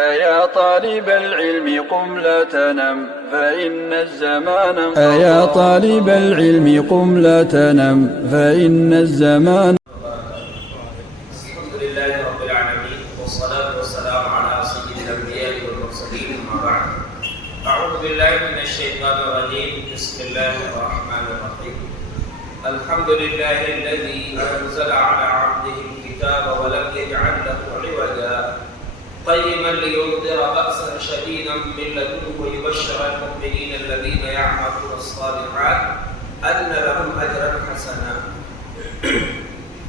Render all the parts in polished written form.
أيا طالب العلم قم لا تنم فإن الزمان أيا طالب العلم قم لا تنم فإن الزمان. الحمد لله رب العالمين والصلاة والسلام على سيد الأنبياء والمرسلين أما بعد. أعوذ بالله من الشيطان الرجيم. بسم الله الرحمن الرحيم. الحمد لله الذي أنزل على عبده الكتاب ولم يجعل له عوجا قيما لينذر بأسا شديدا من لدنه ويبشر المؤمنين الذين يعملون الصالحات أن لهم أجرا حسنا.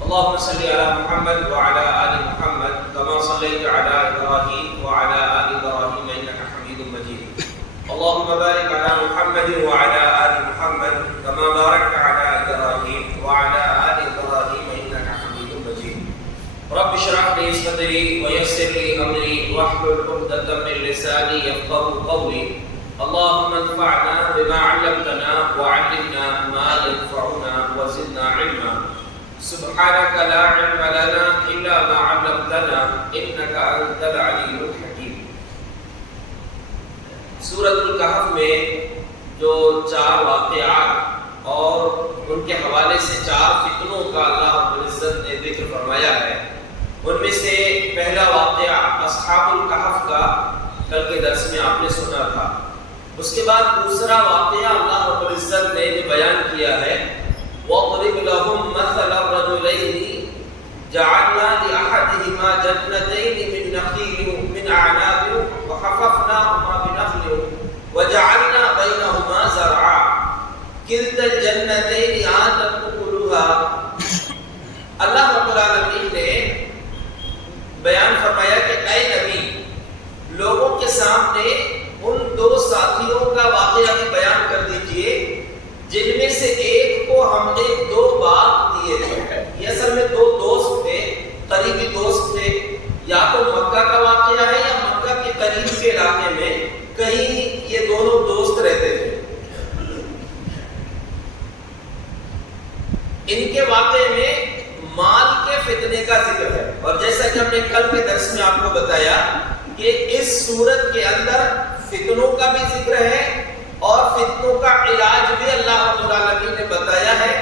اللهم صل على محمد وعلى آل محمد كما صليت على إبراهيم وعلى آل إبراهيم إنك حميد مجيد. اللهم بارك على محمد وعلى آل محمد كما باركت على إبراهيم وعلى آل إبراهيم إنك حميد مجيد. رب اشرح لي صدري ويسر لي أمري واحلل عقدة من لساني يفقهوا قولي. اللهم انفعنا بما علمتنا وعلمنا ما ينفعنا وزدنا علما. سبحانك لا علم لنا إلا ما علمتنا إنك أنت العليم الحكيم. سورۃ الکہف میں جو 4 واقعات اور ان کے حوالے سے 4 فتنوں کا اللہ رب العزت نے ذکر فرمایا ہے، ان میں سے پہلا واقعہ اصحاب الکہف کا کل کے درس میں آپ نے سنا تھا. اس کے بعد دوسرا واقعہ اللہ رب العزت نے جو بیان کیا ہے وَاضْرِبْ لَهُمْ مَثَلَ الرَّجُلَيْنِ جَعَلْنَا لِأَحَدِهِمَا جَنَّتَيْنِ مِنْ نَخِيلٍ مِنْ أَعْنَابٍ وَحَفَفْنَاهُمَا بِنَخْلٍ وَجَعَلْنَا بَيْنَهُمَا زَرْعًا كِلْتَا الْجَنَّتَيْنِ آتَتْ أُكُلُهَا. اللہ رب العالمین نے بیان فرمایا کہ اے نبی، لوگوں کے سامنے ان 2 ساتھیوں کا واقعہ بھی بیان کر دیجئے جن میں سے ایک کو ہم نے 2 باغ دیے تھے. یہ اصل میں 2 دوست تھے، قریبی دوست تھے. یا تو مکہ کا واقعہ ہے یا مکہ کے قریب کے علاقے میں کہیں یہ دونوں دوست رہتے تھے. ان کے واقعے میں مال کے فتنے کا ذکر ہے، اور جیسا کہ ہم نے کل کے درس میں آپ کو بتایا کہ اس سورت کے اندر فتنوں کا بھی ذکر ہے اور فتنوں کا علاج بھی اللہ رب العالمین نے بتایا ہے.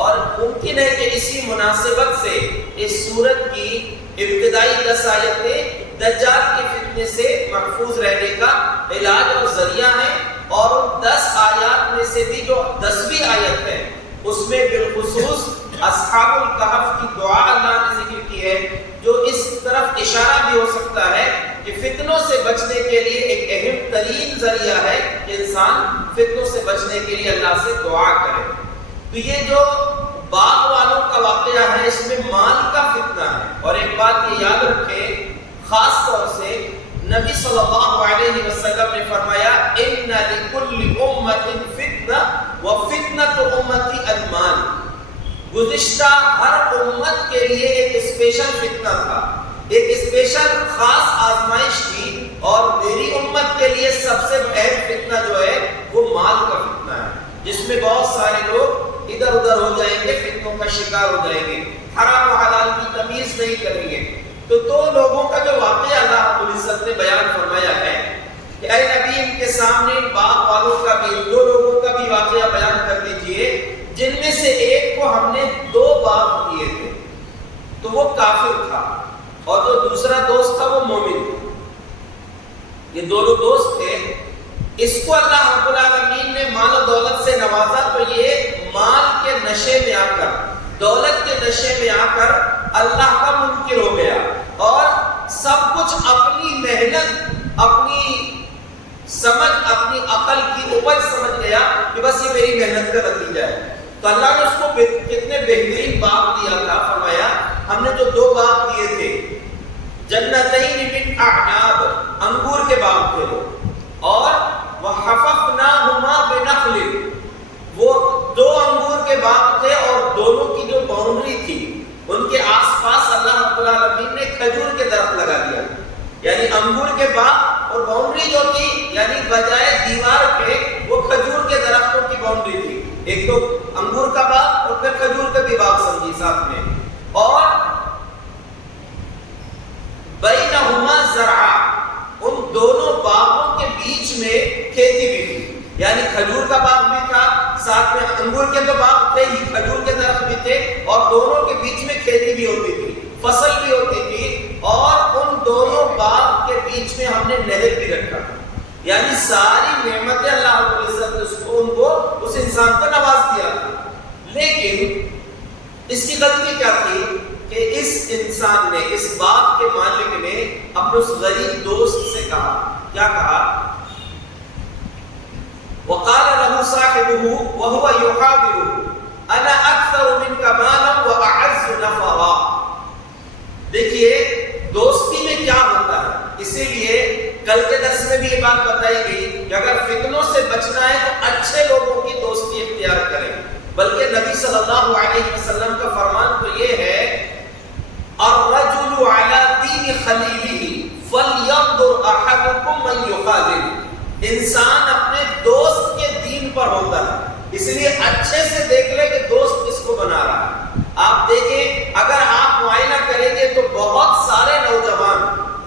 اور ممکن ہے کہ اسی مناسبت سے اس سورت کی ابتدائی 10 آیتیں دجال کے فتنے سے محفوظ رہنے کا علاج اور ذریعہ ہیں، اور 10 آیات میں سے بھی جو 10ویں آیت ہے اس میں بالخصوص اصحاب الکہف کی دعا اللہ نے ذکر کی ہے، جو اس طرف اشارہ بھی ہو سکتا ہے کہ فتنوں سے بچنے کے لیے ایک اہم ترین ذریعہ ہے کہ انسان فتنوں سے بچنے کے لیے اللہ سے دعا کرے. تو یہ جو باغ والوں کا واقعہ ہے اس میں مال کا فتنہ ہے. اور ایک بات یہ یاد رکھیں، خاص طور سے نبی صلی اللہ علیہ وسلم نے فرمایا ان لکل امت فتنہ وفتنۃ امتی المال. گزشتہ ہر امت کے لیے ایک اسپیشل فتنہ تھا، ایک اسپیشل خاص آزمائش تھی، اور میری امت کے لیے سب سے اہم فتنہ جو ہے وہ مال کا فتنہ ہے، جس میں بہت سارے لوگ ادھر ادھر ہو جائیں گے، فتنوں کا شکار ہو جائیں گے، حرام و حلال کی تمیز نہیں کریں گے. تو 2 لوگوں کا جو واقعہ اللہ رب العزت نے بیان فرمایا ہے کہ اے نبی، ان کے سامنے باغ والوں کا بھی، 2 لوگوں کا بھی واقعہ بیان کر دیجئے جن میں سے ایک کو ہم نے 2 باغ دیے تھے، تو وہ کافر تھا، اور جو دوسرا دوست تھا وہ مومن تھا. یہ دونوں دوست تھے. اس کو اللہ رب العالمین نے مال و دولت سے نوازا، تو یہ مال کے نشے میں آ کر، دولت کے نشے میں آ کر اللہ کا منکر ہو گیا، اور سب کچھ اپنی محنت، اپنی سمجھ، اپنی عقل کی اپج سمجھ گیا کہ بس یہ میری محنت کا نتیجہ ہے. تو اللہ نے اس کو کتنے بہترین باغ دیا تھا. فرمایا ہم نے جو 2 باغ دیے تھے، جنتین من اعناب، انگور کے باغ تھے وہ، اور وحففناہما بنخل، وہ 2 انگور کے باغ تھے، اور دونوں کی جو باؤنڈری تھی ان کے آس پاس اللہ رب العالمین نے کھجور کے درخت لگا دیا. یعنی انگور کے باغ اور باؤنڈری جو تھی، یعنی بجائے دیوار کے وہ کھجور کے درختوں کی باؤنڈری تھی. ایک تو انگور کا باغ اور پھر کھجور کا بھی باغ سمجھی ساتھ میں. اور بینہما زرعا، یعنی کھجور کا باغ بھی تھا، ساتھ میں انگور کے تو باغ تھے ہی، کھجور کے درخت بھی تھے، اور دونوں کے بیچ میں کھیتی بھی ہوتی تھی، فصل بھی ہوتی تھی، اور ان دونوں باغ کے بیچ میں ہم نے نہر بھی رکھا تھا. یعنی ساری نعمتیں اللہ رب العزت اس انسان کو نواز دیا تھا. لیکن اس کی غلطی کیا تھی کہ اس انسان نے، اس باغ کے مالک نے اپنے اس غریب دوست سے کہا، کیا کہا؟ وقال له صاحبه وهو يحاوره انا اكثر منك مالا واعز نفرا. دیکھیے دوستی میں کیا ہوتا ہے. اسی لیے کل کے درس میں بھی یہ بات بتائی گئی کہ اگر فتنوں سے بچنا ہے تو اچھے لوگوں کی دوستی اختیار کریں. بلکہ نبی صلی اللہ علیہ وسلم کا فرمان تو یہ ہے، الرجل على دین خلیلہ فلینظر احدکم من یخالل. انسان اپنے دوست کے دین پر ہوتا ہے، اس لیے اچھے سے دیکھ لے کہ دوست کس کو بنا رہا ہے. آپ دیکھیں اگر آپ معائنہ کریں گے تو بہت سارے نوجوان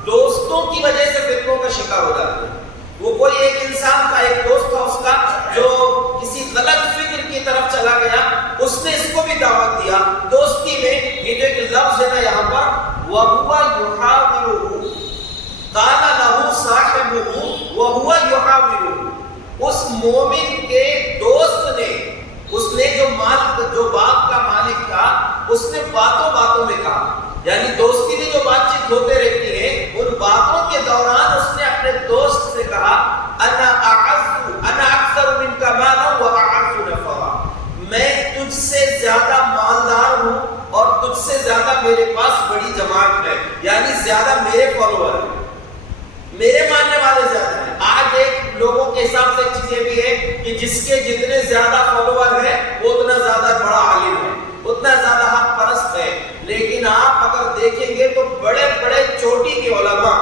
دوستوں کی وجہ سے فتنوں کا شکار ہو جاتے ہیں. وہ کوئی ایک انسان تھا، ایک دوست تھا اس کا، جو کسی غلط فکر کی طرف چلا گیا، اس نے اس کو بھی دعوت دیا دوستی میں. یہ جو ایک لفظ ہے نا یہاں پر، وَهُوَ يُحَاوِرُهُ قَالَ لَهُ صَاحِبُهُ وَهُوَ يُحَاوِرُهُ. اس مومن کے دوست نے، اس نے جو باغ کا مالک تھا، اس نے باتوں باتوں میں کہا، یعنی دوستی میں جو بات چیت ہوتے رہتی ہے، ان باتوں کے دوران اس نے اپنے دوست سے کہا، انا اکثر منک مالا واعز نفرا. میں تجھ سے زیادہ مالدار ہوں اور تجھ سے زیادہ میرے پاس بڑی جماعت ہے، یعنی زیادہ میرے فالوور ہیں، میرے ماننے والے زیادہ ہیں. آج ایک لوگوں کے حساب سے چیز یہ بھی ہے کہ جس کے جتنے زیادہ فالوور ہیں وہ اتنا زیادہ بڑا عالم ہے، اتنا زیادہ حق پرست ہے. لیکن آپ اگر دیکھیں گے تو بڑے بڑے چوٹی کے علماء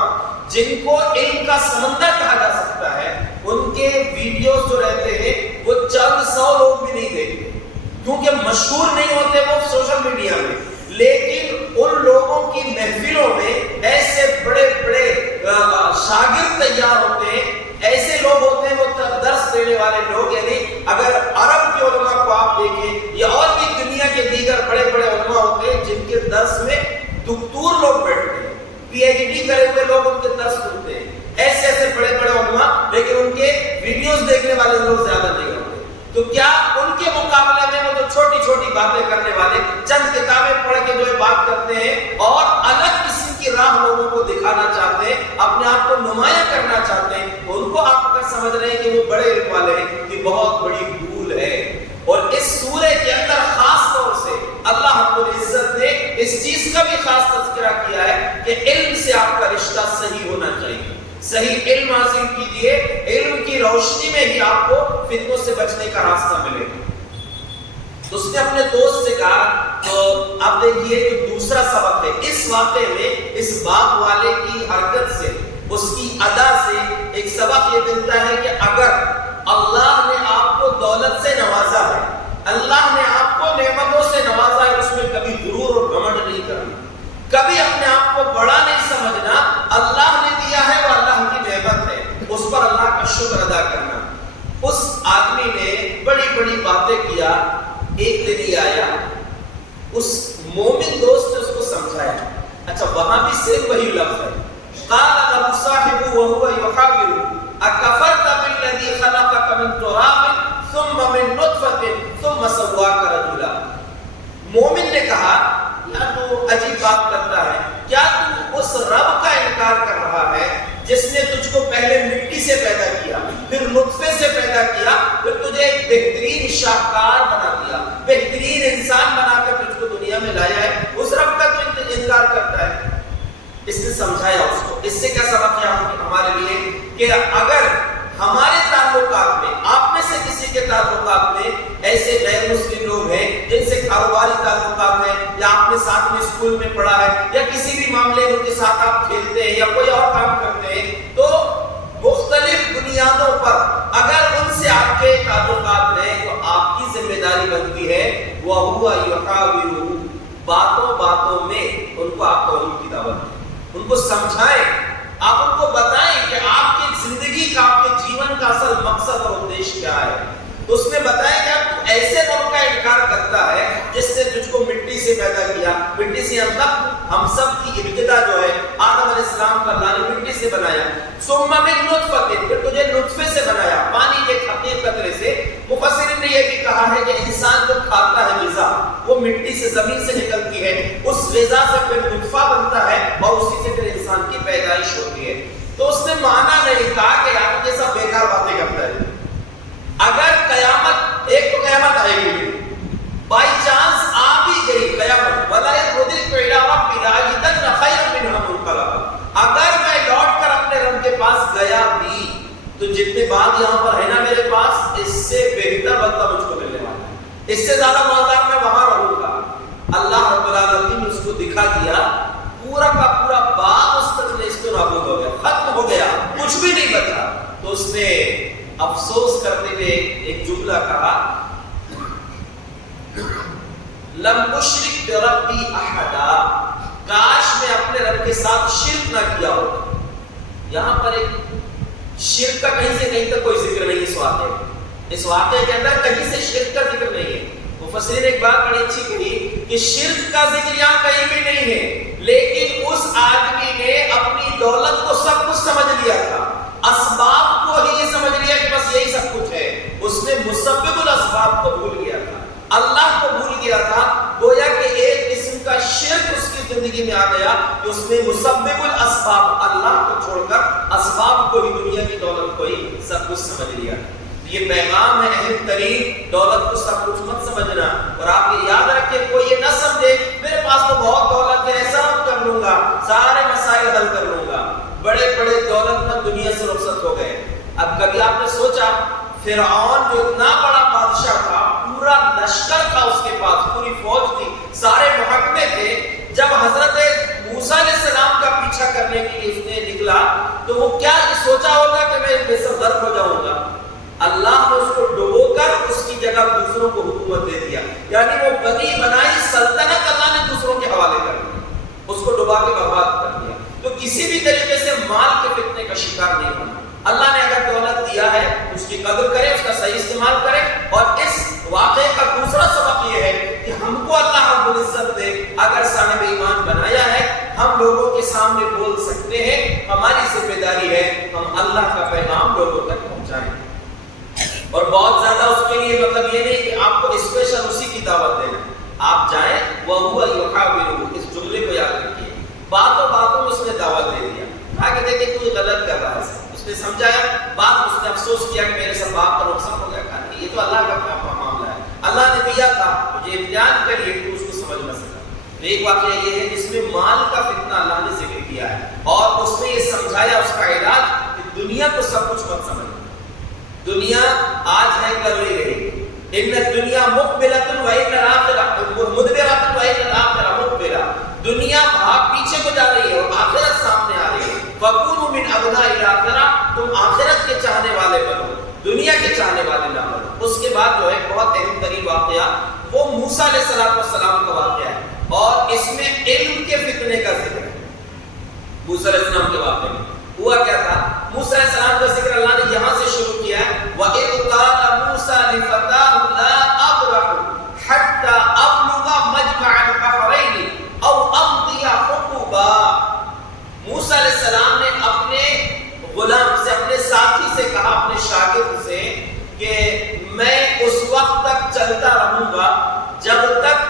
جن کو علم کا سمندر کہا جا سکتا ہے، ان کے ویڈیوز جو رہتے ہیں وہ چند 100 لوگ بھی نہیں دیکھتے، کیونکہ مشہور نہیں ہوتے وہ سوشل میڈیا میں. لیکن ان لوگوں کی محفلوں میں ایسے بڑے بڑے شاگرد تیار ہوتے ہیں، ایسے لوگ ہوتے ہیں وہ درس دینے والے لوگ. یعنی اگر عرب کے علماء کو آپ دیکھیں یا اور بھی دنیا کے دیگر بڑے بڑے علماء ہوتے ہیں جن کے درس میں دکتور لوگ بیٹھتے ہیں، پی ایچ ڈی کرے ہوئے لوگ ان کے درس سنتے ہیں، ایسے ایسے بڑے بڑے علماء، لیکن ان کے ویڈیوز دیکھنے والے لوگ زیادہ نہیں ہوتے. تو کیا ان کے مقابلے میں وہ جو چھوٹی چھوٹی باتیں کرنے والے چند کتابیں پڑھ کے جو بات کرتے ہیں اور الگ قسم کی راہ لوگوں کو دکھانا چاہتے ہیں، اپنے آپ کو نمایاں کرنا چاہتے ہیں، ان کو آپ اگر سمجھ رہے ہیں کہ وہ بڑے علم والے ہیں، یہ بہت بڑی بھول ہے. اور اس سورہ کے اندر خاص طور سے اللہ رب العزت نے اس چیز کا بھی خاص تذکرہ کیا ہے کہ علم سے آپ کا رشتہ صحیح ہونا چاہیے. صحیح علم حاصل کیجئے، علم کی روشنی میں ہی آپ کو فتنوں سے بچنے کا راستہ ملے گا. تو اس نے اپنے دوست سے کہا. تو آپ دیکھیے جو دوسرا سبق ہے اس واقعے میں، اس باغ والے کی حرکت سے، اس کی ادا سے ایک سبق یہ ملتا ہے کہ اگر اللہ نے آپ کو دولت سے نوازا ہے، اللہ نے آپ کو نعمتوں سے نوازا ہے، اس میں کبھی غرور اور گھمنڈ نہیں کرنا، کبھی اپنے آپ کو بڑا نہیں سمجھنا. اللہ نے دیا ہے وہ اللہ کی نعمت ہے، اس پر اللہ کا شکر ادا کرنا. اس آدمی نے بڑی بڑی باتیں کیا. ایک دن ہی آیا، اس مومن دوست نے اس کو سمجھایا. اچھا وہاں بھی صرف وہی لفظ ہے، قال له صاحبه وهو يحاوره اكفرت بالذي خلقك من تراب ثم من نطفة ثم سواك رجلا. مومن نے کہا یار تو عجیب بات کرتا ہے، کیا تو اس رب کا انکار کر رہا ہے جس نے تجھ کو پہلے مٹی سے پیدا کیا، پھر نطفے سے پیدا کیا، پھر تجھے ایک بہترین شاہکار بنا دیا، بہترین انسان بنا کر تجھ کو دنیا میں لایا ہے، اس رب کا تو انکار کرتا ہے. اس نے سمجھایا اس کو. اس سے کیا سبق ہے ہمارے لیے کہ اگر ہمارے تعلقات میں، آپ میں سے کسی کے تعلقات میں ایسے غیر مسلم لوگ ہیں جن سے کاروباری تعلقات ہیں، یا آپ نے ساتھ میں اسکول میں پڑھا ہے، یا کسی بھی معاملے میں ان کے ساتھ آپ کھیلتے ہیں یا کوئی اور کام کرتے ہیں، تو مختلف بنیادوں پر اگر ان سے آپ کے تعلقات ہیں تو آپ کی ذمہ داری بنتی ہے وَهُوَ يُحَاوِرُهُ، باتوں باتوں میں ان کو آپ توحید کی دعوت دیں، ان کو سمجھائیں، آپ ان کو بتائیں کہ آپ کی زندگی کا، آپ کے جیون کا اصل مقصد اور ادیش کیا ہے؟ تو اس نے بتایا کہ اب تو ایسے رب کا انکار کرتا ہے جس نے تجھ کو مٹی سے پیدا کیا، مٹی سے ہم سب کی ابتدا جو ہے آدم علیہ السلام کا اللہ نے مٹی سے بنایا، ثم من نطفۃ، پھر تجھے نطفے سے بنایا، پانی کے خفیف قطرے سے۔ مفسرین نے یہ بھی کہا ہے کہ انسان جو کھاتا ہے غذا وہ مٹی سے زمین سے نکلتی ہے، اس غذا سے پھر نطفہ بنتا ہے اور اسی سے پھر انسان کی پیدائش ہوتی ہے۔ تو اس نے مانا نہیں کہا کہ یار یہ سب بیکار باتیں کرتا ہے۔ اگر قیامت، ایک تو قیامت آئے گی، بائی چانس آ بھی گئی قیامت، وَلَا يَرْجِعُ إِلَىٰ رَبِّهِ لَيَجِدَنَّ خَيْرًا مِنْهَا مُنقَلَبًا، اگر میں لوٹ کر اپنے رب کے پاس گیا بھی تو جتنے بات یہاں پر ہے نا میرے پاس، اس سے بہتر بدلہ مجھ کو ملنے والا ہے، اس سے زیادہ مالدار میں وہاں رہوں گا۔ اللہ رب العالمین نے اس کو دکھا دیا، پورا کا پورا باغ اس تک اس کو نابود ہو گیا، ختم ہو گیا، کچھ بھی نہیں بچا۔ تو اس نے افسوس کرتے ہوئے ایک جملہ کہا، لم اشرک بربی احدا، کاش میں اپنے رب کے ساتھ شرک نہ کیا ہوتا۔ یہاں پر ایک شرک کا کہیں سے کہیں تک کوئی ذکر نہیں، اس واقعے کے اندر کہیں سے شرک کا ذکر نہیں ہے۔ مفسرین نے ایک بات بڑی اچھی کہی کہ شرک کا ذکر یہاں کہیں بھی نہیں ہے، لیکن اس آدمی نے اپنی دولت کو سب کچھ سمجھ لیا تھا، اسباب کو ہی یہ سمجھ لیا کہ بس یہی سب کچھ ہے، اس نے مسبب الاسباب کو بھول گیا تھا، اللہ کو بھول گیا تھا۔ گویا کہ ایک قسم کا شرک اس کی زندگی میں آ گیا کہ اس نے مسبب الاسباب، اللہ کو چھوڑ کر اسباب کو ہی، دنیا کی دولت کو ہی سب کچھ سمجھ لیا۔ یہ پیغام ہے اہم ترین، دولت کو سب کچھ مت سمجھنا۔ اور آپ یہ یاد رکھیں، کوئی یہ نہ سمجھے میرے پاس تو بہت دولت ہے، سب کر لوں گا، سارے مسائل حل کر لوں گا۔ بڑے بڑے دولت مند دنیا سے رخصت ہو گئے۔ اب کبھی آپ نے سوچا فرعون جو اتنا بڑا بادشاہ تھا، پورا لشکر تھا اس کے پاس، پوری فوج تھی، سارے محکمے تھے، جب حضرت موسیٰ علیہ السلام کا پیچھا کرنے کے لیے اس نے نکلا تو وہ کیا سوچا ہوگا کہ میں بے سب غرق ہو جاؤں گا؟ اللہ نے اس کو ڈبو کر اس کی جگہ دوسروں کو حکومت دے دیا، یعنی وہ بنی بنائی سلطنت اللہ نے دوسروں کے حوالے کر دی، اس کو ڈبا کے برباد کر دیا۔ تو کسی بھی طریقے سے مال کے فتنے کا شکار نہیں ہونا۔ اللہ نے اگر دولت دیا ہے اس کی قدر کرے، اس کا صحیح استعمال کرے۔ اور اس واقعے کا دوسرا سبق یہ ہے کہ ہم کو اللہ رب العزت نے اگر صاحب ایمان بنایا ہے، ہم لوگوں کے سامنے بول سکتے ہیں، ہماری ذمہ داری ہے ہم اللہ کا پیغام لوگوں تک پہنچائیں۔ اور بہت زیادہ اس کے لیے مطلب یہ نہیں کہ آپ کو اسپیشل اسی کی دعوت دینا، آپ جائیں وَهُوَ يُحَاوِرُهُ، اس جملے کو یاد رکھیے، باتوں باتوں میں اس نے دعوت دے دیا، کہا کہ دیکھیں کوئی غلط کر رہا ہے، اس نے سمجھایا، بعد اس نے افسوس کیا کہ میرے سب باپ کا نقصان ہو گیا، کہا یہ تو اللہ کا معاملہ ہے، اللہ نے دیا تھا مجھے امتحان کے لیے، تو اس کو سمجھ نہ سکا۔ ایک واقعہ یہ ہے جس میں مال کا فتنہ اللہ نے ذکر کیا ہے، اور اس نے یہ سمجھایا اس کا علاج کہ دنیا کو سب کچھ مت سمجھنا، دنیا آج ہے کل نہیں رہی، ان الدنیا مقبلۃ و ان الاخرۃ مدبرۃ و ان الاخرۃ مقبلہ، دنیا بھاگ پیچھے کو جا رہی ہے اور آخرت سامنے آ رہی ہے۔ فَكُونُوا مِنْ أَبْنَاءِ الْآخِرَةِ، تم آخرت کے چاہنے والے بنو، دنیا کے چاہنے والے نہ بنو۔ اس کے بعد جو ہے بہت اہم ترین واقعہ وہ موسیٰ علیہ السلام کا واقعہ ہے، اور اس میں علم کے فتنے کا ذکر ہے۔ موسیٰ علیہ السلام کے واقعے میں ہوا کیا تھا؟ موسیٰ علیہ السلام کا ذکر اللہ نے یہاں سے شروع کیا ہے، وَإِذْ قَالَ مُوسَىٰ لِفَتَاهُ لَا أَبْرَحُ حَتَّىٰ أَبْلُغَ مَجْمَعَ الْبَحْرَيْنِ أَوْ أَمْضِيَ حُقُبًا۔ موسیٰ علیہ السلام نے اپنے غلام سے، اپنے ساتھی سے کہا، اپنے شاگرد سے، کہ میں اس وقت تک چلتا رہوں گا جب تک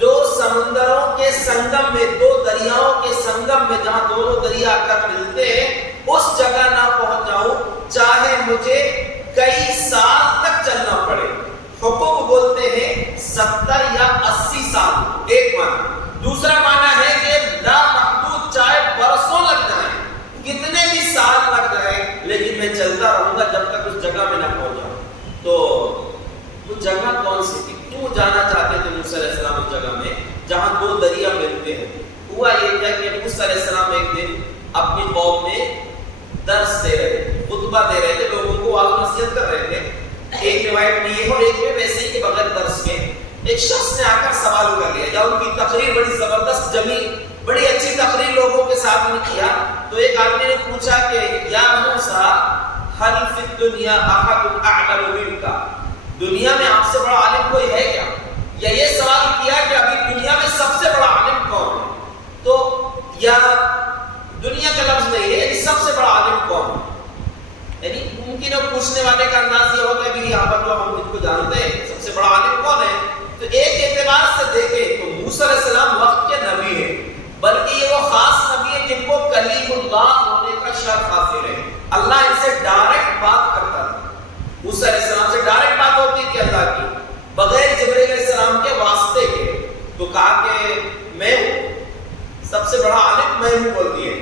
دو سمندروں کے سنگم میں، دو دریاؤں کے سنگم میں جہاں دونوں دریا کر ملتے ہیں اس جگہ نہ پہنچ جاؤں، چاہے مجھے کئی سال تک چلنا پڑے۔ حقوق بولتے ہیں 70 یا 80 سال، ایک معنی۔ دوسرا معنی ہے کہ لا محدود، چاہے برسوں لگ جائیں، کتنے بھی سال لگ جائیں، لیکن میں چلتا رہوں گا جب تک اس جگہ میں نہ پہنچ جاؤں۔ تو وہ جگہ کون سی تھی؟ کیوں جانا چاہتے تھے موسیٰ علیہ السلام اس جگہ میں جہاں دو دریا ملتے ہیں؟ ہوا یہ تھا کہ موسیٰ علیہ السلام ایک دن اپنی قوم میں درس دے رہے تھے، خطبہ دے رہے تھے، لوگوں کو واضح نصیحت کر رہے تھے۔ ایک روایت میں یہ اور ایک میں ویسے ہی کہ بغیر درس کے ایک شخص نے آ کر سوال کر لیا، یا ان کی تقریر بڑی زبردست جمی، بڑی اچھی تقریر لوگوں کے ساتھ میں کیا، تو ایک آدمی نے پوچھا کہ یا موسیٰ هل في الدنيا احد اعلم منك, دنیا میں آپ سے بڑا عالم کوئی ہے کیا؟ یا یہ سوال کیا کہ ابھی دنیا میں سب سے بڑا عالم کون ہے؟ تو یا دنیا کا لفظ نہیں ہے, یعنی سب سے بڑا عالم کون ہے. یعنی ممکن ہے پوچھنے والے کا انداز یہ ہوتا ہے کہ یہاں پر تو ہم ان کو جانتے ہیں, سب سے بڑا عالم کون ہے. تو ایک اعتبار سے دیکھیں تو موسیٰ علیہ السلام وقت کے نبی ہیں, بلکہ یہ وہ خاص نبی ہیں جن کو کلیم اللہ ہونے کا شرف حاصل ہے. اللہ ان سے ڈائریکٹ بات کرتا تھا, موسیٰ علیہ السلام سے ڈائریکٹ بات ہوتی تھی اللہ کی, بغیر جبرائیل علیہ السلام کے واسطے کے. تو کہا کہ میں ہوں سب سے بڑا عالم, میں ہوں بول دیے.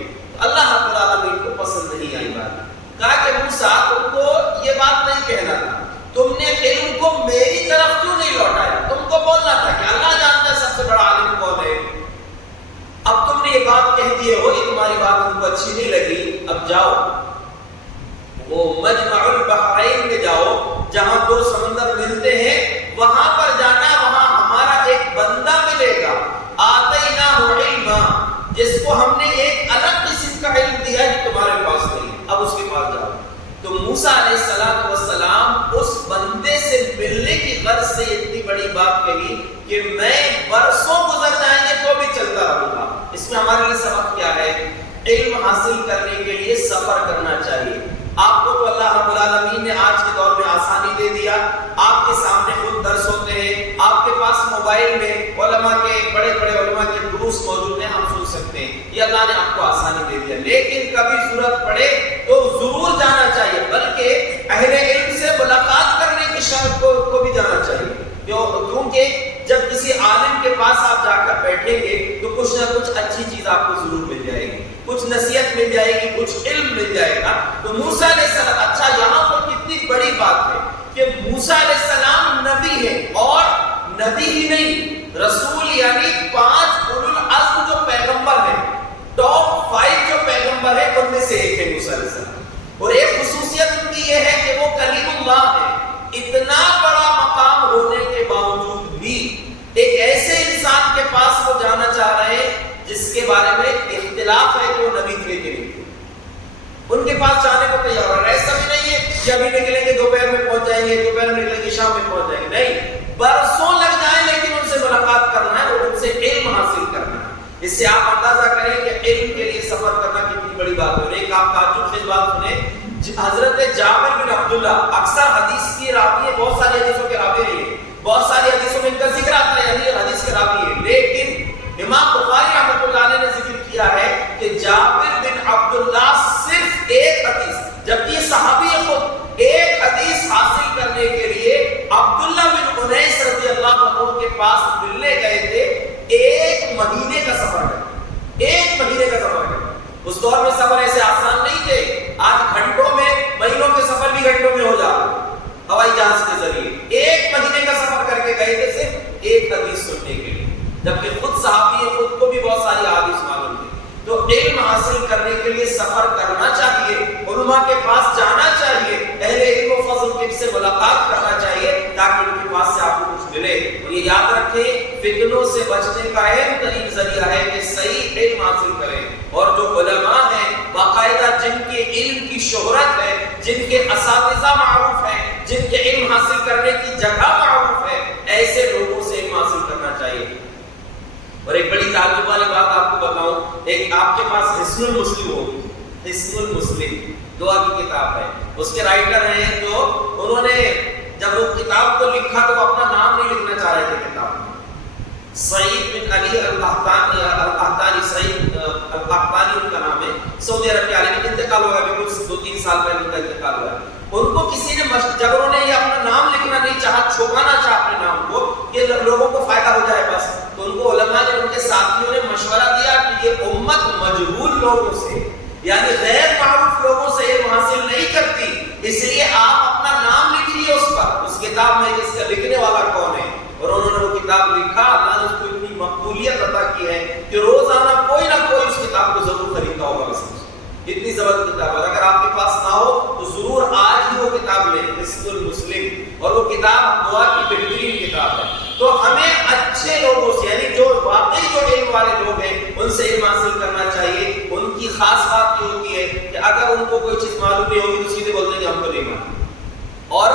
اللہ رب العالمین کو پسند نہیں آئی بات. کہا کہ موسیٰ تم کو یہ بات نہیں کہنا تھا, تم نے علم کو میری طرف کیوں نہیں لوٹایا؟ تم کو بولنا تھا کہ اللہ جانتا ہے سب سے بڑا عالم کون ہے. اب تم نے یہ بات کہہ دی ہو, یہ تمہاری بات ہم کو اچھی نہیں لگی. اب جاؤ وہ مجمع البحرین میں جاؤ, جہاں دو سمندر ملتے ہیں وہاں پر جانا. وہاں ہمارا ایک بندہ ملے گا, آتیناہ علما, جس کو ہم نے ایک الگ قسم کا علم دیا ہے جو تمہارے پاس نہیں. اب اس کے پاس جاؤ. تو موسیٰ علیہ السلام اس بندے سے ملنے کی غرض سے اتنی بڑی بات کہی کہ میں برسوں گزر جائیں گے تو بھی چلتا رہوں گا. اس میں ہمارے لیے سبق کیا ہے؟ علم حاصل کرنے کے لیے سفر کرنا چاہیے. آپ کو تو اللہ رب العالمین نے آج کے دور میں آسانی دے دیا, آپ کے سامنے خود درس ہوتے ہیں, آپ کے پاس موبائل میں علماء کے بڑے بڑے علماء کے دروس موجود ہیں, ہم سن سکتے ہیں. یہ اللہ نے آپ کو آسانی دے دیا, لیکن کبھی ضرورت پڑے تو ضرور جانا چاہیے, بلکہ اہل علم سے ملاقات کرنے کی شرط کو بھی جانا چاہیے. کیونکہ جب کسی عالم کے پاس آپ جا کر بیٹھیں گے تو کچھ نہ کچھ اچھی چیز آپ کو ضرور مل جائے گی, کچھ نصیحت مل جائے گی, کچھ علم مل جائے گا. تو موسیٰ علیہ السلام, اچھا یہاں پر کتنی بڑی بات ہے کہ موسیٰ علیہ السلام نبی ہے, اور نبی ہی نہیں رسول, یعنی 5 اولو العزم جو پیغمبر ہیں, ٹاپ 5 جو پیغمبر ہیں ان میں سے ایک ہے موسیٰ علیہ السلام. اور ایک خصوصیت ان کی یہ ہے کہ وہ کلیم اللہ ہے. اتنا بڑا مقام ہونے کے باوجود بھی ایک ایسے انسان کے پاس وہ جانا چاہ رہے ہیں جس کے بارے میں اختلاف ہے کہ وہ نبی تھے کہ نہیں تھے. ان کے پاس جانے کو تیار ہے. ایسا بھی نہیں ہے کہ ابھی نکلیں گے دوپہر میں پہنچ جائیں گے, دوپہر میں نکلیں گے شام میں پہنچ جائیں گے, نہیں, برسوں لگ جائیں, لیکن ان سے ملاقات کرنا ہے اور ان سے علم حاصل کرنا ہے. اس سے آپ اندازہ کریں کہ علم کے لیے سفر کرنا کتنی بڑی بات ہے. ایک آپ تعجب خیز بات سنیں, حضرت جابر بن عبداللہ اکثر حدیث کی راوی ہے, بہت ساری حدیثوں کے راوی رہے ہیں, بہت ساری حدیثوں میں ان کا ذکر آتا ہے, یعنی حدیث کے راوی ہے, لیکن امام بخاری رحمۃ اللہ علیہ نے ذکر کیا ہے کہ جابر بن عبداللہ صرف ایک حدیث, جبکہ صحابی خود ایک حدیث حاصل کرنے کے لیے عبداللہ بن انیس رضی اللہ عنہ کے پاس ملنے گئے تھے. 1 مہینے کا سفر ہے, 1 مہینے کا سفر ہے. اس دور میں سفر ایسے آسان نہیں تھے. آج گھنٹوں میں, مہینوں کے سفر بھی گھنٹوں میں ہو جاتے ہوائی جہاز کے ذریعے. 1 مہینے کا سفر کر کے گئے تھے صرف ایک حدیث سننے کے لیے, جبکہ خود صحابی خود کو بھی بہت ساری حدیث معلوم تھی. تو علم حاصل کرنے کے لیے سفر کرنا چاہیے, علماء کے پاس جانا چاہیے, اہل علم و فضل سے ملاقات کرنا چاہیے تاکہ ان کے پاس سے آپ کو کچھ ملے. اور یہ یاد رکھیں, فتنوں سے بچنے کا اہم ترین ذریعہ ہے کہ صحیح علم حاصل کریں. اور جو علماء ہیں باقاعدہ, جن کے علم کی شہرت ہے, جن کے اساتذہ معروف ہیں, جن کے علم حاصل کرنے کی جگہ معروف ہے, ایسے لوگوں سے علم حاصل کرنا چاہیے. اور ایک بڑی تعجب والی بات آپ کو بتاؤں, ایک آپ کے پاس حسن المسلم ہوگی, حسن المسلم دعا کی کتاب ہے, اس کے رائٹر ہیں, تو انہوں نے جب وہ کتاب کو لکھا تو وہ اپنا نام نہیں لکھنا چاہ رہے تھے کتاب میں. سعید بن علی القحطانی, سعید القحطانی ان کا نام ہے, سعودی عرب کے عالم, انتقال ہوا ہے, بالکل 2-3 سال پہلے ان کا انتقال ہوا ہے. ان کو کسی نے جب انہوں نے یہ اپنا نام لکھنا نہیں چاہا, چھپانا چاہا اپنے نام کو کہ لوگوں کو فائدہ ہو جائے بس, تو ان کو علماء نے, ان کے ساتھیوں نے مشورہ دیا کہ یہ امت مجہول لوگوں سے, یعنی غیر معروف لوگوں سے علم حاصل نہیں کرتی, اس لیے آپ اپنا نام لکھیے اس پر, اس کتاب میں اس کا لکھنے والا کون ہے. اور انہوں نے وہ کتاب لکھا, اللہ نے اس کو اتنی مقبولیت عطا کی ہے کہ روزانہ کوئی نہ کوئی اس کتاب کو ضرور خریدتا ہوگا. اتنی زبردست کتاب ہے, اگر آپ کے پاس نہ ہو تو ضرور آج ہی وہ کتاب لیں, حسن المسلم. اور وہ کتاب دعا کی بہترین کتاب ہے. تو ہمیں اچھے لوگوں سے, یعنی جو واقعی جو علم والے لوگ ہیں, ان سے علم حاصل کرنا چاہیے, ان ان کی خاص بات یہ ہوتی ہے کہ اگر ان کو کوئی چیز معلوم نہیں ہوگی تو سیدھے بولتے ہیں کہ ہم کو نہیں معلوم. اور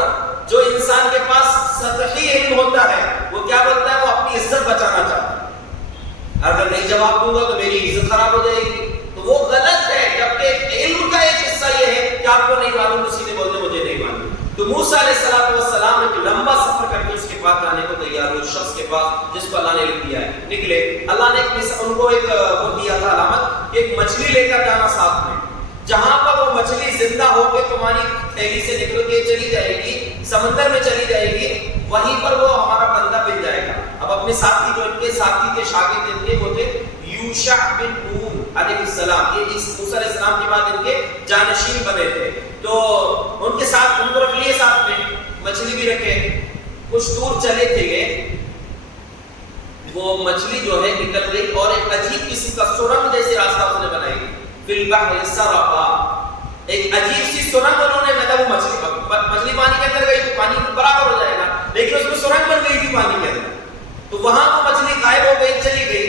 جو انسان کے پاس سطحی علم ہوتا ہے وہ کیا بولتا ہے؟ وہ اپنی عزت بچانا چاہتا ہے. اگر نہیں جواب دوں گا تو میری عزت خراب ہو جائے گی. تو وہ غلط ہے. جبکہ علم کا ایک حصہ یہ ہے کہ آپ کو نہیں معلوم تو سیدھے بولتے مجھے نہیں معلوم. تو موسیٰ علیہ السلام ایک لمبا سفر کر کے اس کے پاس جانے کو تیار ہوئے. اس شخص کے پاس جس کو اللہ نے علم دیا ہے نکلے. اللہ نے ان کو ایک وہ دیا تھا علامت، ایک مچھلی لے کر جانا ساتھ میں. جہاں پر وہ مچھلی زندہ ہو کے تمہاری تھیلی سے نکل کے چلی جائے گی، سمندر میں چلی جائے گی، وہیں پر وہ ہمارا بندہ مل جائے گا. اب اپنے ساتھی جو ان کے ساتھی تھے، شاگرد ان کے وہ تھے یوشع بن نون علیہ السلام. یہ موسیٰ علیہ السلام کے بعد ان کے جانشین بنے تھے. تو ان کے ساتھ ان کو رکھ لیے، ساتھ میں مچھلی بھی رکھے. کچھ دور چلے تھے گئے، وہ مچھلی جو ہے نکل گئی اور ایک عجیب قسم کا سرنگ جیسی راستہ اس نے بنائی. فی البحر سربا، ایک عجیب سی سرنگ انہوں نے، مطلب وہ مچھلی پانی کے اندر گئی تو پانی برابر ہو جائے گا، لیکن اس میں سرنگ بن گئی تھی پانی کے اندر. تو وہاں وہ مچھلی غائب ہو گئی، چلی گئی.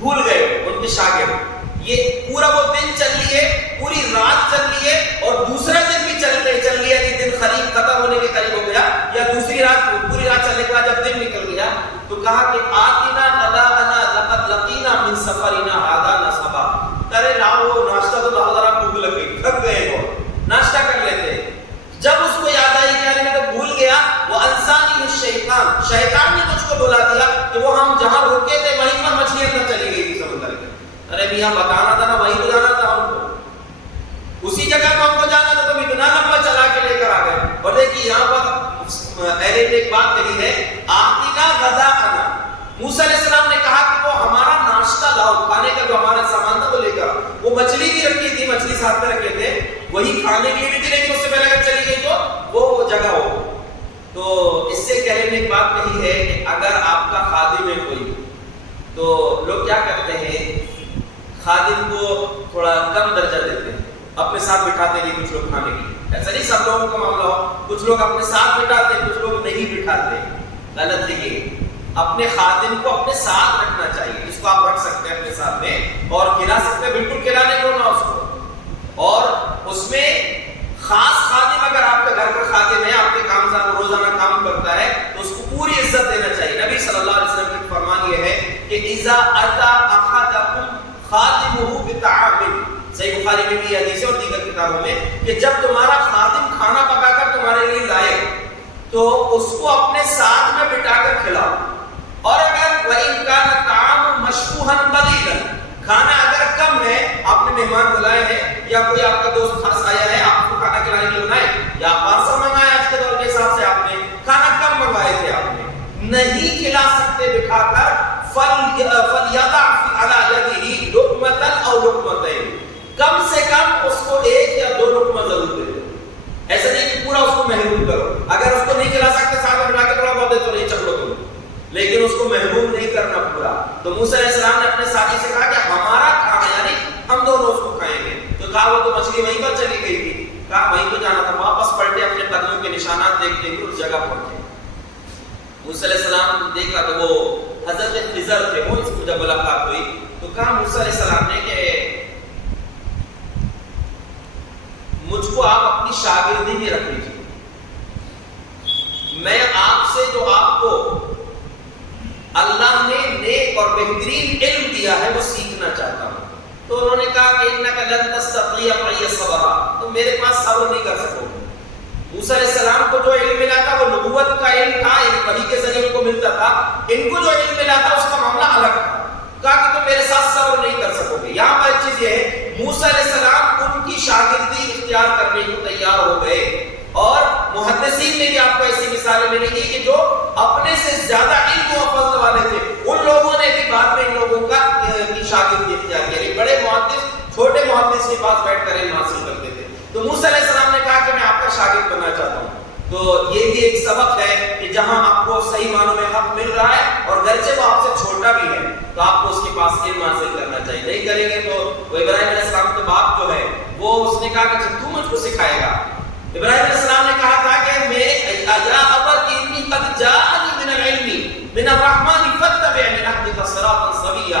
بھول گئے ان کے شاگرد. یہ پورا وہ دن چل لیے، پوری رات چل لیے اور دوسرا دن بھی چل لیا. دن خریف ختم ہونے کے قریب ہو گیا یا دوسری رات، پوری رات چلنے کے بعد جب دن نکل گیا تو کہا کہ آتنا غداءنا لقد لقینا من سفرنا ھذا نصبا. ارے لاؤ ناشتہ تو لاؤ، ذرا بھوک لگ گئی، تھک گئے ہو، ناشتہ کر لیتے. جب اس کو یاد آئی کہ میں تو بھول گیا، وہ انسانی الشیطان، شیطان نے مجھ کو بلا دیا کہ وہ ہم جہاں رکے تھے وہیں پر مچھلی اندر چلی گئی تھی سمندر کے. ارے میاں بتانا تھا نا، وہیں تو جانا تھا ہم کو، اسی جگہ تو ہم کو جانا تھا، تم اتنا لمبا چلا کے لے کر آ گئے. اور دیکھیے یہاں پر اہل نے ایک بات کہی ہے، آتنا غداءنا. موسیٰ علیہ السلام نے کہا کہ وہ ہمارا ناشتہ لاؤ، کھانے کا جو ہمارا سامان تھا وہ لے کر. وہ مچھلی بھی رکھی تھی، مچھلی ساتھ میں رکھے تھے، وہی کھانے کے لیے بھی تھی، لیکن اس سے پہلے اگر چلی گئی تو وہ جگہ ہو. تو اس سے کہنے نے ایک بات کہی ہے کہ اگر آپ کا خادم ہے کوئی تو لوگ کیا کرتے ہیں، خادم کو تھوڑا کم درجہ دیتے ہیں، اپنے ساتھ بٹھاتے نہیں کچھ لوگ کھانے کے لیے. ایسا نہیں سب لوگوں کا معاملہ ہو، کچھ لوگ اپنے ساتھ بٹھاتے ہیں، کچھ لوگ نہیں بٹھاتے. غلط ہے یہ. اپنے خادم کو اپنے ساتھ رکھنا چاہیے. اس کو آپ رکھ سکتے ہیں اپنے ساتھ میں اور کھلا سکتے ہیں، بالکل کھلانے کو نہ اس کو. اور اس میں خاص خادم، اگر آپ کا گھر پر خادم ہے، آپ کے کام سے روزانہ کام کرتا ہے تو اس کو پوری عزت دینا چاہیے. نبی صلی اللہ علیہ وسلم کا فرمان یہ ہے کہ اذا اتی احدکم خادمہ بطعام، صحیح بخاری میں بھی حدیث ہے اور دیگر کتابوں میں، کہ جب تمہارا خادم کھانا پکا کر تمہارے لیے لائے تو اس کو اپنے ساتھ میں بٹھا کر کھلاؤ. اور اگر وَإِن كَانَ الطَّعَامُ مَشْفُوحًا قَلِيلًا، کھانا اگر کم ہے، آپ نے مہمان بلائے ہیں یا کوئی آپ کا دوست خاص آیا ہے، آپ کو کھانا کھلانے کے لیے بنائے یا پارسل منگایا، آج کے دور کے حساب سے آپ نے کھانا کم منگوائے تھے، آپ نے نہیں کھلا سکتے بٹھا کر، فَلْيَضَعْ عَلَىٰ يَدِهِ لُقْمَةً أَوْ لُقْمَتَيْنِ، کم سے کم اس کو ایک یا دو لقمہ ضرور دے دو. ایسا نہیں کہ پورا اس کو محروم کرو. اگر اس کو نہیں کھلا سکتے ساتھ میں بٹھا کے تھوڑا بہت دے تو نہیں چکلو تم، لیکن اس کو محروم نہیں کرنا پورا. تو موسیٰ علیہ السلام نے اپنے ساتھی سے کہا کہ ہمارا کھانا، یعنی ہم دونوں اس کو کھائیں گے. تو کہا وہ تو مچھلی وہیں پر چلی گئی تھی، کہا وہیں تو جانا تھا. واپس پلٹے، اپنے قدموں کے نشانات دیکھتے ہوئے اس جگہ پہنچے. موسیٰ علیہ السلام نے دیکھا تو وہ حضرت خضر تھے. وہ اس کو جب ملاقات ہوئی تو کہا موسیٰ علیہ السلام نے کہ مجھ کو آپ اپنی شاگردی میں رکھ لیجیے، میں آپ سے جو آپ کو اللہ نے نیک اور بہترین علم دیا ہے وہ سیکھنا چاہتا ہوں. تو انہوں نے کہا کہ انک لن تستطیع معی صبرا، تم میرے پاس صبر نہیں کر سکو گے. موسیٰ علیہ السلام کو جو علم ملا تھا وہ نبوت کا علم تھا، یعنی وحی کے ذریعے ان کو ملتا تھا. ان کو جو علم ملا تھا اس کا معاملہ الگ تھا. کہا کہ تم میرے ساتھ صبر نہیں کر سکو گے. یہاں پر ایک چیز یہ ہے، موسیٰ علیہ السلام ان کی شاگردی اختیار کرنے کو تیار ہو گئے. اور محدثین میں بھی آپ کو ایسی مثالیں ملیں گی کہ جو اپنے سے زیادہ علم و فضل والے تھے، ان لوگوں نے بھی بعد میں ان لوگوں کی شاگردی اختیار کی. بڑے محدث چھوٹے محدث کے پاس بیٹھ کر علم حاصل کرتے تھے. تو موسیٰ علیہ السلام نے کہا کہ میں آپ کا شاگرد بننا چاہتا ہوں. تو یہ بھی ایک سبق ہے کہ جہاں آپ کو صحیح معنوں میں حق مل رہا ہے اور گرچہ وہ آپ سے چھوٹا بھی ہے تو آپ کو اس کے پاس علم حاصل کرنا چاہیے. نہیں کریں گے تو وہ ابراہیم علیہ السلام کے باپ جو ہے وہ اس نے کہا کہ تو مجھ کو سکھائے گا. ابراہیم علیہ السلام نے کہا تھا کہ میں یا ابت انی قد جاءنی من العلم من الرحمن فاتبعنی اهدک صراطا سویا.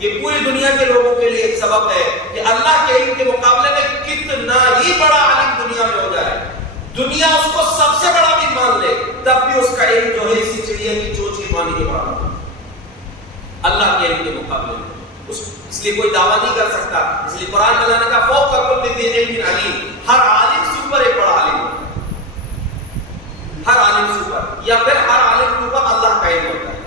یہ پوری دنیا کے لوگوں کے لیے ایک سبق ہے کہ اللہ کے علم کے مقابلے میں کتنا ہی بڑا عالم دنیا میں ہو جائے، دنیا اس کو سب سے بڑا بھی مان لے، تب بھی اس کا علم جو ہے اسی چڑیا کی چونچ کی پانی کے برابر ہے اللہ کے علم کے مقابلے میں۔ اس لیے کوئی دعویٰ نہیں کر سکتا، اس لیے قرآن میں اللہ نے کہا فوق کل ذی علم علیم، ہر عالم سے اوپر ایک بڑا عالم ہوتا ہے، ہر عالم سے اوپر، یا پھر ہر عالم کے اوپر اللہ کا علم ہوتا ہے۔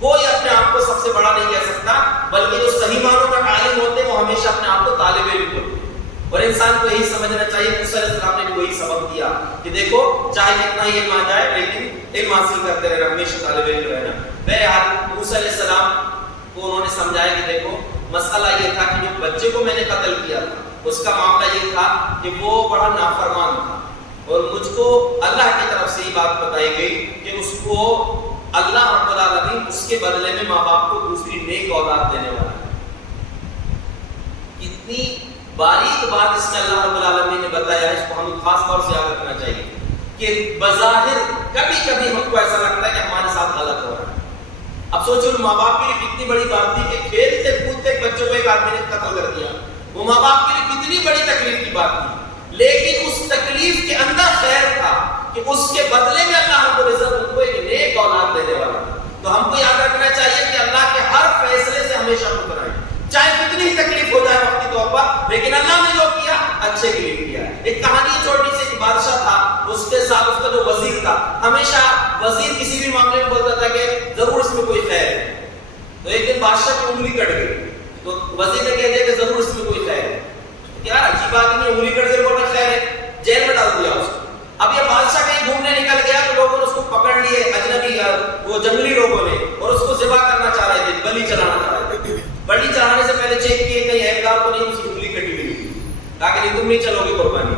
کوئی اپنے آپ کو سب سے بڑا نہیں کہہ سکتا، بلکہ جو صحیح معنوں میں عالم ہوتے ہیں وہ ہمیشہ اپنے آپ کو طالب علم ہوتے ہیں۔ اور انسان کو یہی سمجھنا چاہیے، موسیٰ علیہ السلام نے بھی وہی سبق دیا کہ دیکھو چاہے کتنا ہی علم آ جائے لیکن علم حاصل کرتے رہنا، ہمیشہ طالب علم رہنا۔ بہرحال موسیٰ علیہ السلام کو انہوں نے سمجھایا کہ دیکھو مسئلہ یہ تھا کہ جو بچے کو میں نے قتل کیا تھا اس کا معاملہ یہ تھا کہ وہ بڑا نافرمان تھا، اور مجھ کو اللہ کی طرف سے یہ بات بتائی گئی کہ اس کو اللہ رب العالمین اس کے بدلے میں ماں باپ کو دوسری نیک اولاد دینے والا ہے۔ کتنی باریک بات اس میں اللہ رب العالمین نے بتایا ہے، اس کو ہمیں خاص طور سے یاد رکھنا چاہیے کہ بظاہر کبھی کبھی ہم کو ایسا لگتا ہے کہ ہمارے ساتھ غلط ہو رہا ہے۔ اب سوچو ماں باپ کے لیے کتنی بڑی بات تھی کہ کھیلتے کودتے بچوں کو ایک آدمی نے قتل کر دیا، وہ ماں باپ کے لیے کتنی بڑی تکلیف کی بات تھی، لیکن اس تکلیف کے اندر خیر تھا کہ اس کے بدلے میں اللہ رب العزت ان کو ایک نیک اولاد دینے والا تھا۔ تو ہم کو یاد رکھنا چاہیے کہ اللہ کے ہر فیصلے سے ہمیشہ مکر آئے، چاہے کتنی تکلیف ہو جائے وقتی طور پر، لیکن اللہ نے جو کیا اچھے کے لیے کیا۔ ایک کہانی چھوٹی سی، ایک بادشاہ تھا، اس کے ساتھ اس کا جو وزیر تھا، ہمیشہ وزیر کسی بھی معاملے میں بولتا تھا کہ ضرور اس میں کوئی خیر ہے۔ تو ایک دن بادشاہ کی انگلی کٹ گئی، تو وزیر نے کہہ دیا کہ ضرور اس میں کوئی خیر ہے۔ یار عجیب آدمی، انگلی کٹ گئی بول رہا خیر ہے، جیل میں ڈال دیا اس کو۔ اب یہ بادشاہ کہیں گھومنے نکل گیا تو لوگوں نے اس کو پکڑ لیے، اجنبی وہ جنگلی لوگوں نے، اور اس کو ذبح کرنا چاہ رہے تھے، بلی چلانا چاہ رہے تھے۔ بلی چلانے سے پہلے چیک کیے کہیں ایبدار تو نہیں، اس کی انگلی کٹی ہوئی، کہا کہ نہیں تم نہیں چلو گے قربانی،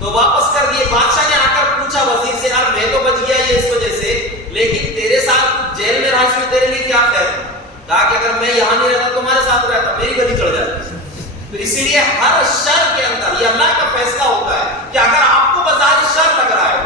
تو واپس کر دیے۔ بادشاہ نے آ کر پوچھا وزیر سے، یار میں تو بچ گیا یہ اس وجہ سے، لیکن تیرے ساتھ جیل میں رہائش میں تیرے لیے کیا خیر تھا؟ کہا کہ اگر میں یہاں نہیں رہتا تمہارے ساتھ رہتا میری گلی چڑھ جاتی۔ تو اسی لیے ہر شر کے اندر یہ اللہ کا فیصلہ ہوتا ہے کہ اگر آپ کو بظاہر شر لگ رہا ہے،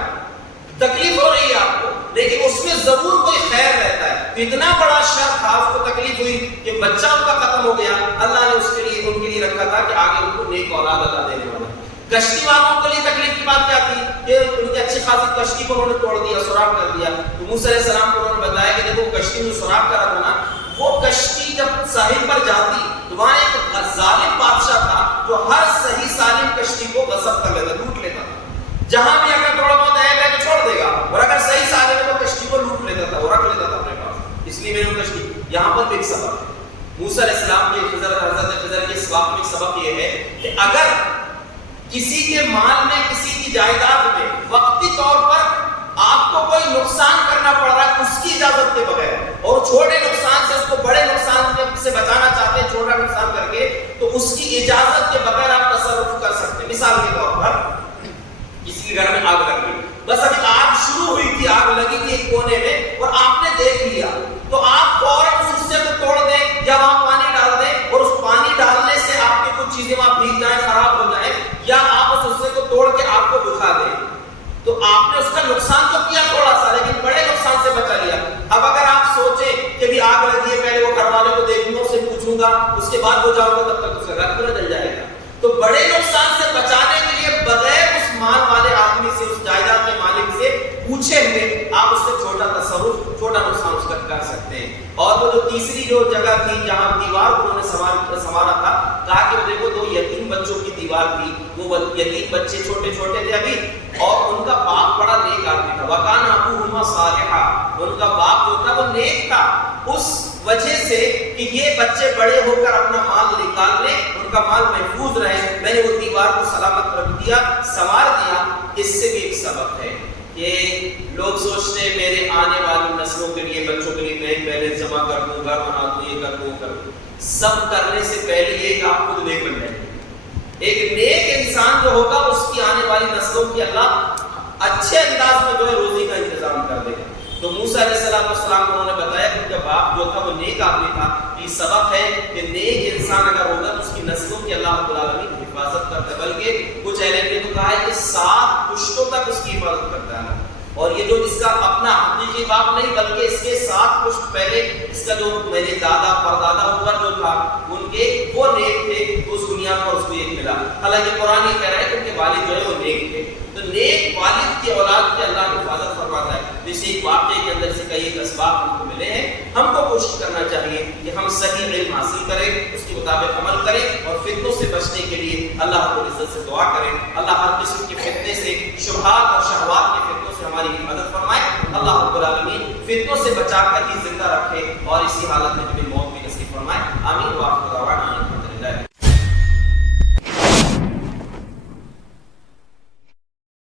تکلیف ہو رہی ہے آپ کو، لیکن اس میں ضرور کوئی خیر رہتا ہے۔ تو اتنا بڑا شر تھا، اس کو تکلیف ہوئی کہ بچہ ان کا ختم ہو گیا، اللہ نے اس کے لیے ان کے لیے رکھا تھا کہ آگے ان کو نیک اولاد اللہ دینے والا ہے۔ کشتی والوں کے لیے تکلیف کی بات کیا تھی کہ ان کی اچھی خاصی کشتی کو انہوں نے توڑ دیا، سوراخ کر دیا۔ تو موسیٰ علیہ السلام کو انہوں نے بتایا کہ دیکھو کشتی میں سوراخ کرا تھا نا، وہ کشتی جب ساحل پر جاتی تو وہاں ایک ظالم بادشاہ تھا جو ہر صحیح سالم کشتی کو غصب کر لیتا، لوٹ لیتا تھا۔ جہاں بھی اگر تھوڑا بہت عیب ہے تو چھوڑ دے گا، اور اگر صحیح سالم ہے تو کشتی کو لوٹ لیتا تھا، وہ رکھ لیتا تھا اپنے پاس۔ اس لیے میں نے کشتی یہاں پر بھی ایک سبق ہے موسیٰ علیہ السلام کے حضرت خضر کے سبق میں، سبق یہ ہے کہ اگر کسی کے مال میں، کسی کی جائیداد میں وقتی طور پر آپ کو کوئی نقصان کرنا پڑ رہا ہے اس کی اجازت کے بغیر، اور چھوٹے نقصان سے اس کو بڑے نقصان سے بچانا چاہتے ہیں چھوٹا نقصان کر کے، تو اس کی اجازت کے بغیر آپ تصرف کر سکتے ہیں۔ مثال کے طور پر کسی کے گھر میں آگ لگ گئی، بس ابھی آگ شروع ہوئی تھی، آگ لگی تھی ایک کونے میں اور آپ نے دیکھ لیا، تو آپ فوراً اس حصے کو توڑ دیں یا وہاں پانی ڈال دیں، اور اس پانی ڈالنے سے آپ کی کچھ چیزیں وہاں بھیگ جائیں، خراب ہو جائیں، یا آپ اس حصے کو توڑ کے آگ کو بجھا دیں، تو آپ نے اس کا نقصان تو کیا تھوڑا سا، لیکن بڑے نقصان سے بچا لیا۔ اب اگر آپ سوچیں کہ بھی آگ لگی ہے، پہلے وہ گھر والے کو دیکھوں گا، اس سے پوچھوں گا، اس کے بعد وہ جاؤں گا، تب تک اس کا گھر پورا جل جائے گا۔ تو بڑے نقصان سے بچانے کے لیے بغیر اس مال والے آدمی سے، اس جائیداد کے مالک سے پوچھے ہوئے آپ اس سے چھوٹا تصرف، چھوٹا نقصان اس کا کر سکتے ہیں۔ اور وہ جو تیسری جو جگہ تھی جہاں دیوار انہوں نے سنوارا تھا، کہا کہ دیکھو دو یتیم بچوں کی دیوار تھی، وہ یتیم بچے چھوٹے چھوٹے تھے ابھی، اور ان کا باپ بڑا نیک آدمی تھا، وَكَانَ أَبُوهُمَا صَالِحًا، ان کا باپ جو تھا وہ نیک تھا، اس وجہ سے کہ یہ بچے بڑے ہو کر اپنا مال نکال لیں، ان کا مال محفوظ رہے، میں نے وہ دیوار کو سلامت رکھ دیا، سنوار دیا۔ اس سے بھی ایک سبق ہے کہ لوگ سوچتے ہیں میرے آنے والی نسلوں کے لیے، بچوں کے لیے بینک بیلنس جمع کر دوں، گھر بنا دوں، یہ کر دوں، وہ کر دوں۔ سب کرنے سے پہلے یہ کہ آپ خود نیک بن جائیں۔ ایک نیک انسان جو ہوگا اس کی آنے والی نسلوں کی اللہ اچھے انداز میں جو ہے روزی کا انتظام کر دے گا۔ تو موسیٰ علیہ السلام کو انہوں نے بتایا کہ ان کا باپ جو تھا وہ نیک آدمی تھا۔ یہ سبق ہے کہ نیک انسان اگر ہوگا تو اس کی نسلوں کی اللہ رب العالمین حفاظت کرتا ہے، بلکہ کچھ اہل علم نے تو کہا ہے کہ 7 پشتوں تک اس کی حفاظت کرتا ہے۔ اور یہ جو اس کا اپنا حقیقی باپ نہیں بلکہ اس کے ساتھ کچھ پہلے اس کا جو میرے دادا پردادا اوپر جو تھا ان کے وہ نیک تھے، تو اس دنیا پر اس کو ایک ملا. حالانکہ قرآن یہ کہہ رہا ہے کہ ان کے والد جو ہے وہ نیک تھے. تو نیک والد کی اولاد کی اللہ حفاظت فرماتا ہے. جیسے ایک واقعے کے اندر سے کئی اسباب ہم کو ملے ہیں. ہم کو کوشش کرنا چاہیے کہ ہم صحیح علم حاصل کریں، اس کے مطابق عمل کریں اور فتنوں سے بچنے کے لیے اللہ رب العزت سے دعا کریں. اللہ ہر قسم کے فتنے سے، شبہات اور شہوات کے فتنوں سے ہماری حفاظت فرمائے. اللہ رب العالمین فتنوں سے بچا کر ہی زندہ رکھے اور اسی حالت میں ہمیں موت بھی نصیب فرمائے. آمین.